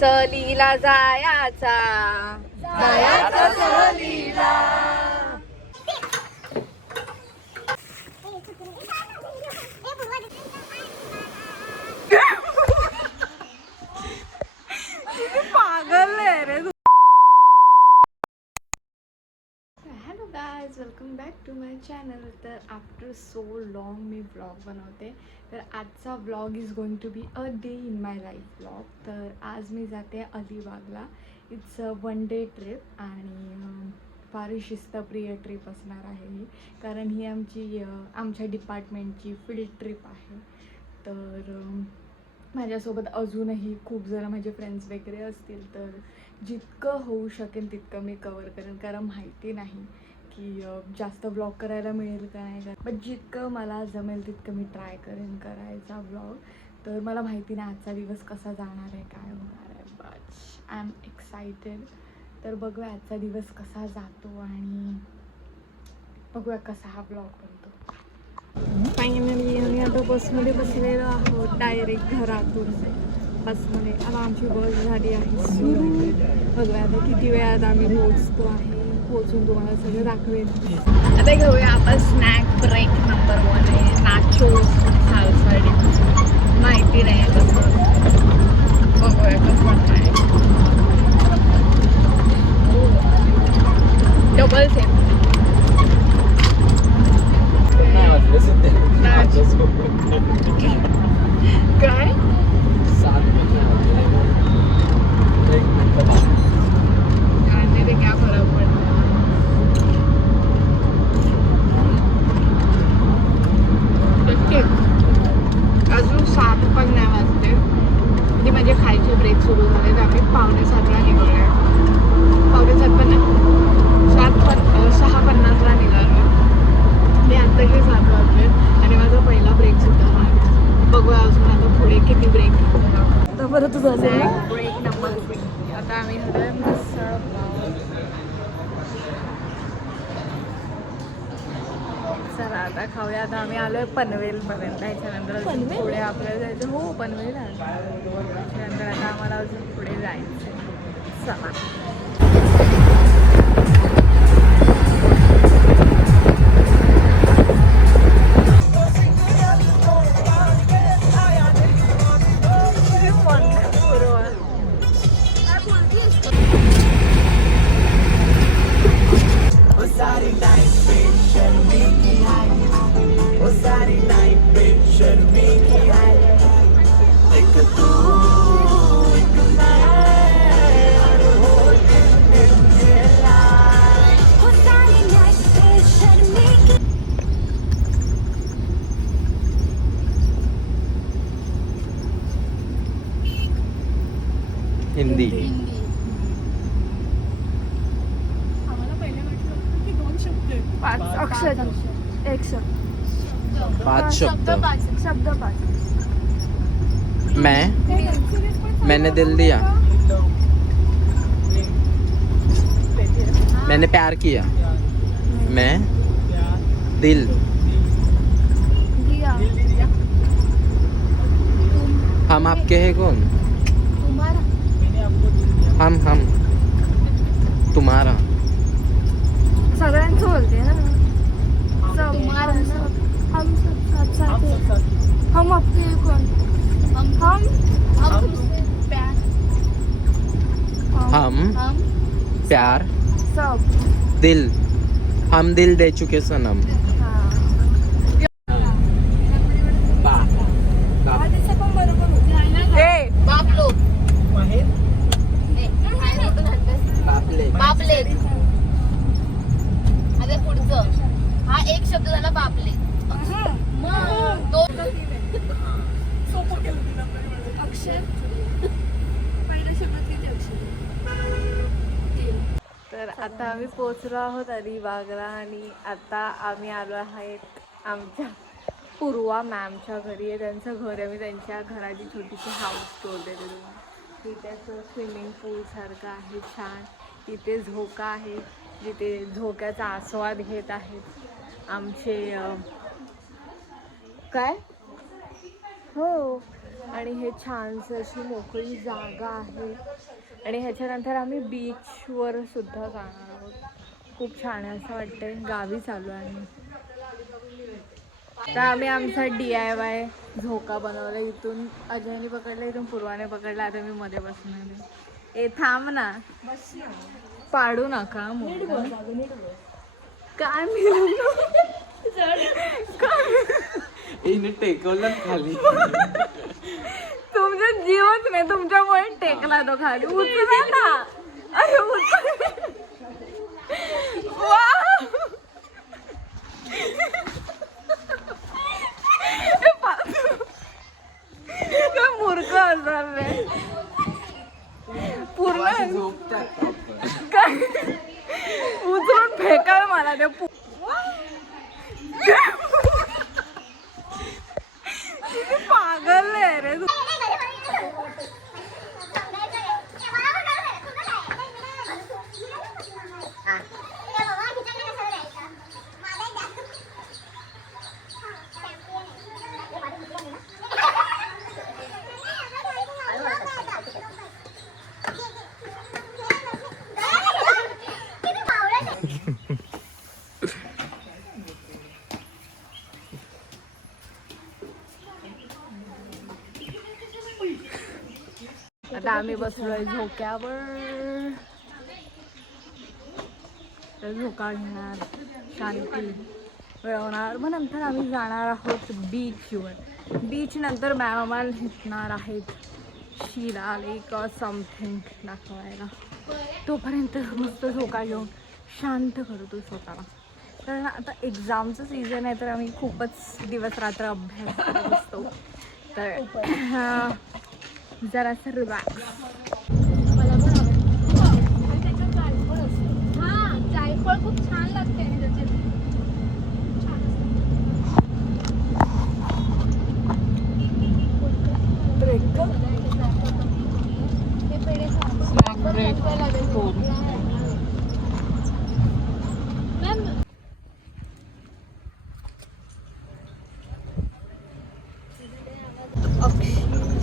सहलीला जायाचा सहलीला. पागल आहे रे तू. Hello guys, welcome back to my channel. तर आफ्टर सो लॉंग मी ब्लॉग बनवते. तर आजचा blog is going to be a day in my life blog. तर आज मी जाते अलिबागला. It's a one day trip आणि फार शिस्तप्रिय ट्रिप असणार आहे ही, कारण ही आमच्या डिपार्टमेंटची फील्ड ट्रिप आहे. तर माझ्यासोबत अजूनही खूप जण माझे फ्रेंड्स वगैरे असतील. तर जितकं होऊ शकेल तितकं मी कवर करेन, कारण माहिती नाही की जास्त ब्लॉग करायला मिळेल का नाही का. बट जितकं मला जमेल तितकं मी ट्राय करेन करायचा ब्लॉग. तर मला माहिती नाही आजचा दिवस कसा जाणार आहे, काय होणार आहे, बट आय एम एक्सायटेड. तर बघूया आजचा दिवस कसा जातो आणि बघूया कसा हा ब्लॉग बनतो. फायनली आम्ही आता बसमध्ये बसलेलो आहोत डायरेक्ट घरातून बसमध्ये. आता आमची बस झाली आहे सुरू. बघूया आता किती वेळात आम्ही पोहोचतो आहे. पोहोचून तुम्हाला सगळं दाखवेन. आता घेऊया आपण स्नॅक ब्रेक नंबर 1 आहे नाचोस सालसाडी. माहिती नाही कसं, बघूया कसं आहे. डबल सेम काय खाने से क्या फरक पड़ता है. अजून 7 पण नाही वाजते म्हणजे माझे खायचे ब्रेक सुरू झाले. तर आम्ही 6:45ला निघालोय. 6:45 पण नाही, 6:50ला निघालो. मी आता हे 7 वाजले आणि माझा पहिला ब्रेक सुद्धा झाला. बघूया अजून आता पुढे किती ब्रेक तर बरं तुझं ब्रेक नंबर 3. आता आम्ही झालोय मिसळ पाव. चला आता खाऊया. आता आम्ही आलोय पनवेलपर्यंत. याच्यानंतर पुढे आपल्याला जायचं. हो पनवेल आहे. त्याच्यानंतर आता आम्हाला अजून पुढे जायचं. चला हिंदी. आम्हाला पहिले म्हटलं होतं की 2 शब्द आहेत. 5 अक्षर, 1 शब्द. 5 शब्द. शब्द 5. मैंने दिल दिया, मैंने प्यार किया, मैं दिल हम आपके हैं कौन, हम तुम्हारा. सगळ्यांचं बोलते ना. हम सब साथ हैं. हम आपके कौन, हम प्यार सब. दिल, हम दिल दे चुके सनम. बापले. आता पुढचं हा एक शब्द झाला बापले. अक्षर पहिल्या शब्दात किती अक्षर. तर आता आम्ही पोचलो आहोत अलिबागला आणि आता आम्ही आलो आहेत आमच्या पूर्वा मॅमच्या घरी. त्यांचं घर आहे. मी त्यांच्या घराची छोटीशी हाऊस टूर देते तुम्हाला. तिथे असं स्विमिंग पूल सारखं आहे छान. तिथे झोका आहे जिथे झोक्याचा आस्वाद घेत आहेत आमचे काय. हो आणि हे छानशी अशी मोकळी जागा आहे आणि ह्याच्यानंतर आम्ही बीचवर सुद्धा जाणार आहोत. खूप छान आहे असं वाटतंय. गावी चालू आहे आम्ही. तर आम्ही आमचा DIY झोका बनवला. इथून अजयने पकडला, इथून पूर्वाने पकडला. आता मी मध्ये बसणार आहे. ए थांब ना, पाडू नका. काय हिने टेकवलं खाली. तुमचा जीवच नाही, तुमच्यामुळे टेकला तो खाली. उचला ना. अरे उचल. मूर्ख असणार रे पूर्ण. काय उचलून फेकाल मला ते. पागल आहे रे. आता आम्ही बसलोय झोक्यावर. तर झोका घेणार, शांती मिळवणार. मग नंतर आम्ही जाणार आहोत बीचवर. बीच नंतर मॅम आम्हाला घेणार आहेत शिला लेक समथिंग दाखवायला. तोपर्यंत मस्त झोका घेऊन शांत करतो स्वतःला. कारण आता एक्झामचं सीझन आहे तर आम्ही खूपच दिवस रात्र अभ्यास करत असतो. तर जरासं रिलॅक्स. जायफळ खूप छान लागते आणि त्याचे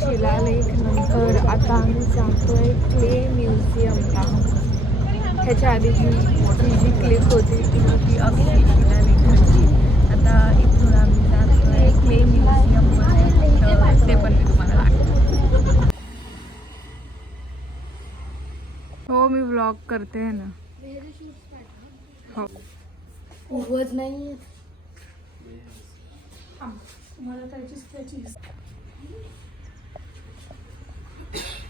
शिलालेख नंतर आता आम्ही जातोय क्ले म्युझियमला. ह्याच्या आधीची जी क्लिप होती ती होती अक्षय शिलालेखाची. आता इथून आम्ही जातोय क्ले म्युझियममध्ये. ते पण मी तुम्हाला दाखवते. हो मी व्लॉग करते ना. हो उगवत नाही. मला त्याची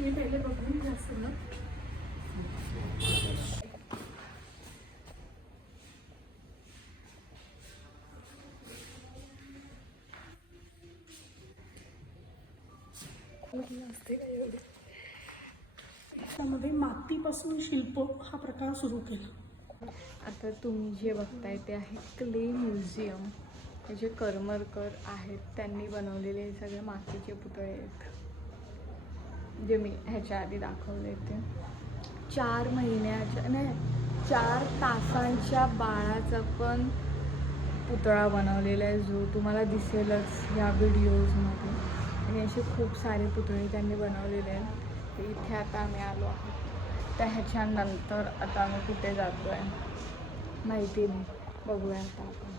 मी पहिले बघून जास्त ना. त्यामध्ये मातीपासून शिल्प हा प्रकार सुरू केला. आता तुम्ही जे बघताय ते आहे क्ले म्युझियम. हे जे करमरकर आहेत त्यांनी बनवलेले हे सगळे मातीचे पुतळे आहेत जे मी ह्याच्या आधी दाखवले. ते 4 महिन्याच्या नाही 4 तासांच्या बाळाचा पण पुतळा बनवलेला आहे जो तुम्हाला दिसेलच ह्या व्हिडिओजमध्ये. आणि असे खूप सारे पुतळे त्यांनी बनवलेले आहेत. इथे आता आम्ही आलो आहोत. तर ह्याच्यानंतर आता आम्ही कुठे जातो आहे माहिती नाही, बघूया आता आपण.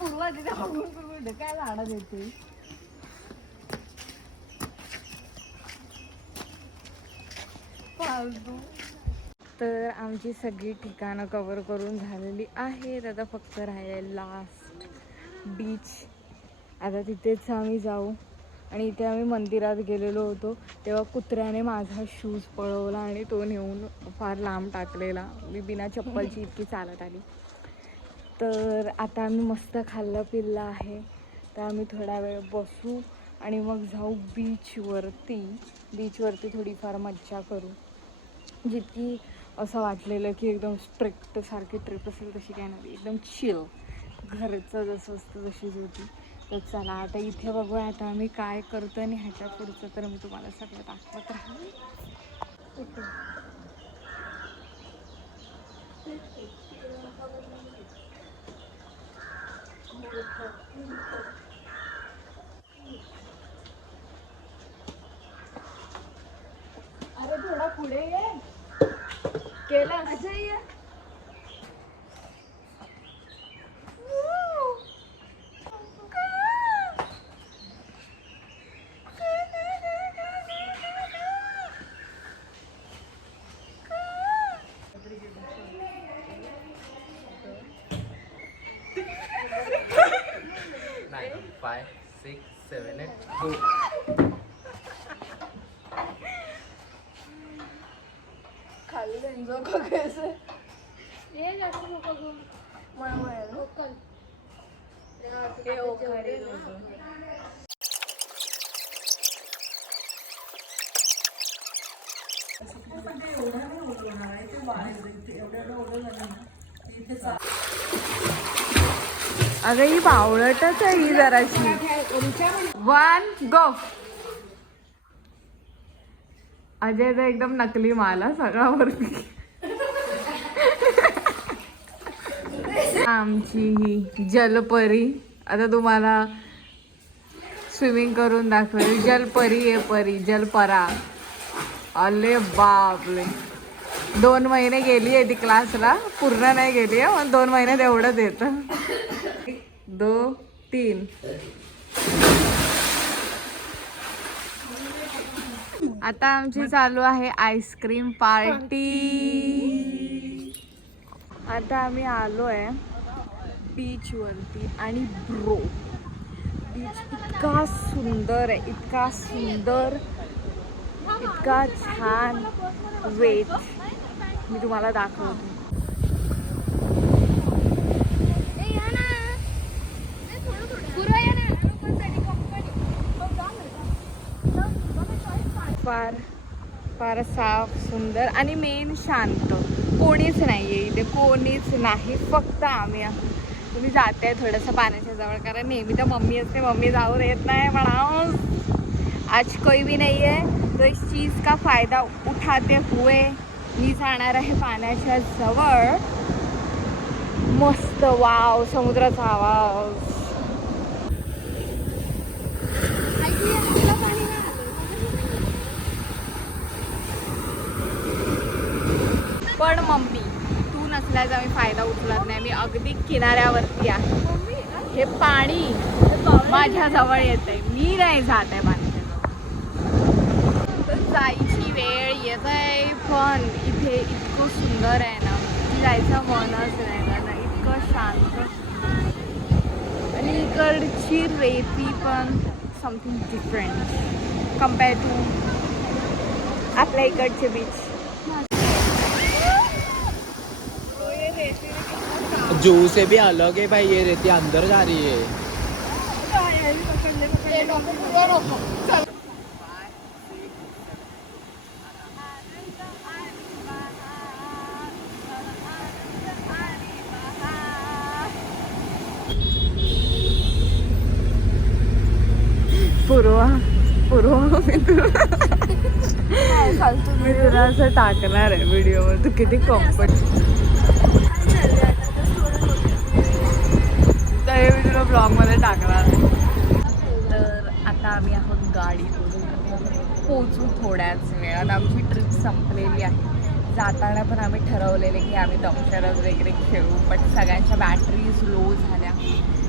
पूर्वा तिथे बघून काय झाडं देते. तर आमची सगळी ठिकाणं कवर करून झालेली आहेत. आता फक्त राहिले लास्ट बीच. आता तिथेच आम्ही जाऊ. आणि इथे आम्ही मंदिरात गेलेलो होतो तेव्हा कुत्र्याने माझा शूज पळवला आणि तो नेऊन फार लांब टाकलेला. मी बिना चप्पलची इतकी चालत आली. तर आता आम्ही मस्त खाल्लं पिल्लं आहे. तर आम्ही थोडा वेळ बसू आणि मग जाऊ बीचवरती. बीचवरती थोडीफार मज्जा करू. जितकी असं वाटलेलं की एकदम स्ट्रिक्ट सारखी ट्रिप असेल तशी काय नाही, एकदम चिल घरचं जसं असतं तशीच होती. तर चला आता इथे बघूया आता आम्ही काय करतो आणि ह्याच्या पुढचं तर मी तुम्हाला सगळं दाखवत राहील. अरे थोडा पुढे ये, केलं अजय ये. Nine, 5, 6, 7, 8, go. खाली एन्जॉय करायचं. ये जास्त नको गं. लोकल. हे ओखारी लोकं. अगं ही बावळटच आहे ही जराशी. 1 गो. अजय तर एकदम नकली माल हा सगळा वरती. आमची ही जलपरी आता तुम्हाला स्विमिंग करून दाखवेल. जलपरी आहे, परी जलपरा. अले बापले, 2 महिने गेली आहे ती क्लासला, पूर्ण नाही गेली आहे, पण 2 महिन्यात एवढंच येतं. 2, 3. आता आमची चालू आहे आईस्क्रीम पार्टी. आता आम्ही आलो आहे बीच वरती आणि ब्रो बीच इतका सुंदर आहे, इतका सुंदर, इतका छान. वेट मी तुम्हाला दाखवते. फार फार साफ सुंदर आणि मेन शांत. कोणीच नाही आहे इथे, कोणीच नाही, फक्त आम्ही आहोत. तुम्ही जाते आहे थोडंसं पाण्याच्या जवळ, कारण नेहमी तर मम्मी असते, मम्मी जाऊन येत नाही म्हणा. आज कोई भी नहीं है तो इस चीज़ का फ़ायदा उठाते हुए मी जाणार आहे पाण्याच्या जवळ. मस्त वाव, समुद्राचा आवाज. पण मम्मी तू नसल्याचा मी फायदा उचलत नाही. मी अगदी किनाऱ्यावरती आहे. हे पाणी माझ्या जवळ येत आहे, मी नाही जात आहे पाण्याच्या जवळ. जायची वेळ येत आहे, पण इथे इतकं सुंदर आहे ना की जायचं मनच नाही ना, इतकं शांत. आणि इकडची रेती पण समथिंग डिफरंट कम्पेअर टू आपल्या इकडचे बीच. जू से भी अलग है भाई, ये रेती अंदर जा रही है. मी तुला असं टाकणार आहे व्हिडिओ, तू किती कम्फर्ट. तर हे मी तुला ब्लॉगमध्ये टाकणार आहे. तर आता आम्ही आहोत गाडीवरून, पोचू थोड्याच वेळात. आमची ट्रिप संपलेली आहे. जाताना पण आम्ही ठरवलेले की आम्ही दमशराज वगैरे खेळू, पण सगळ्यांच्या बॅटरीज लो झाल्या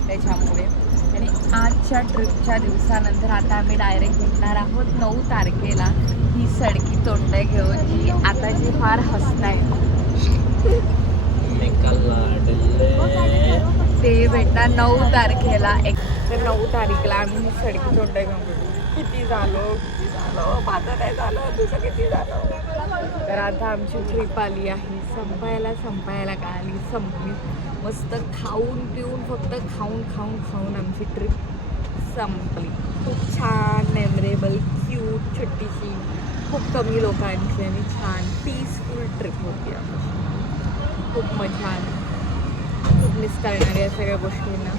त्याच्यामुळे. आणि आजच्या ट्रिपच्या दिवसानंतर आता आम्ही डायरेक्ट भेटणार आहोत 9 तारखेला ही सडकी तोंड घेऊन, जी आता जी फार हसताय ते भेटणार 9 तारखेला. तर 9 तारीखला आम्ही ही सडकी तोंड घेऊन भेटू. किती झालं माझं नाही झालं, तुझं किती झालं. तर आता आमची ट्रिप आली आहे संपायला का आली, संपली. मस्त खाऊन पिऊन, फक्त खाऊन आमची ट्रिप संपली. खूप छान मेमरेबल क्यूट छोटीशी खूप कमी लोकांची आणि छान पीसफुल ट्रिप होती आमची. खूप मजा आली, खूप मिस करणार या सगळ्या गोष्टींना.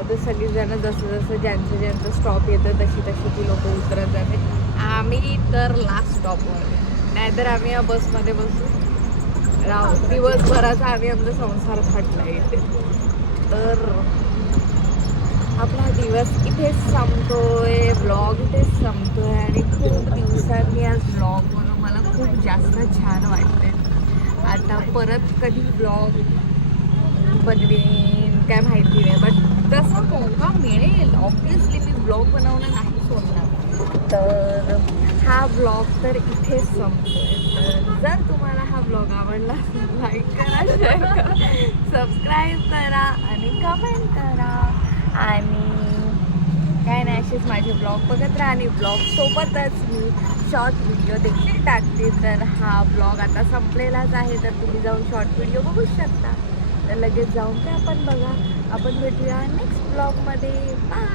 आता सगळीजणं जसं ज्यांचं स्टॉप येतं तशी ती लोक उतरत जाते. आम्ही तर लास्ट स्टॉपवर, नाहीतर आम्ही या बसमध्ये बसून राहू दिवसभराचा आम्ही आमचा संसार थाटला येते. तर आपला दिवस इथेच संपतोय, ब्लॉग इथेच संपतोय आणि खूप दिवसांनी आज ब्लॉग म्हणून मला खूप जास्त छान वाटते. आता परत कधी ब्लॉग बनवेन काय माहिती नाही, बट जसं मौका मिळेल ऑब्वियसली मी ब्लॉग बनवणं नाही सोडणार. तर हा ब्लॉग तर इथेच संपतोय. तर जर तुम्हाला हा ब्लॉग आवडला लाईक करा, शेअर करा, सबस्क्राईब करा आणि कमेंट करा. आणि काय नाही, असेच माझे ब्लॉग बघत राहा आणि ब्लॉगसोबतच मी शॉर्ट व्हिडिओ देखील टाकते. तर हा ब्लॉग आता संपलेलाच आहे, तर तुम्ही जाऊन शॉर्ट व्हिडिओ बघू शकता. तर लगेच जाऊन ते आपण बघा. आपण भेटूया नेक्स्ट ब्लॉगमध्ये. बाय.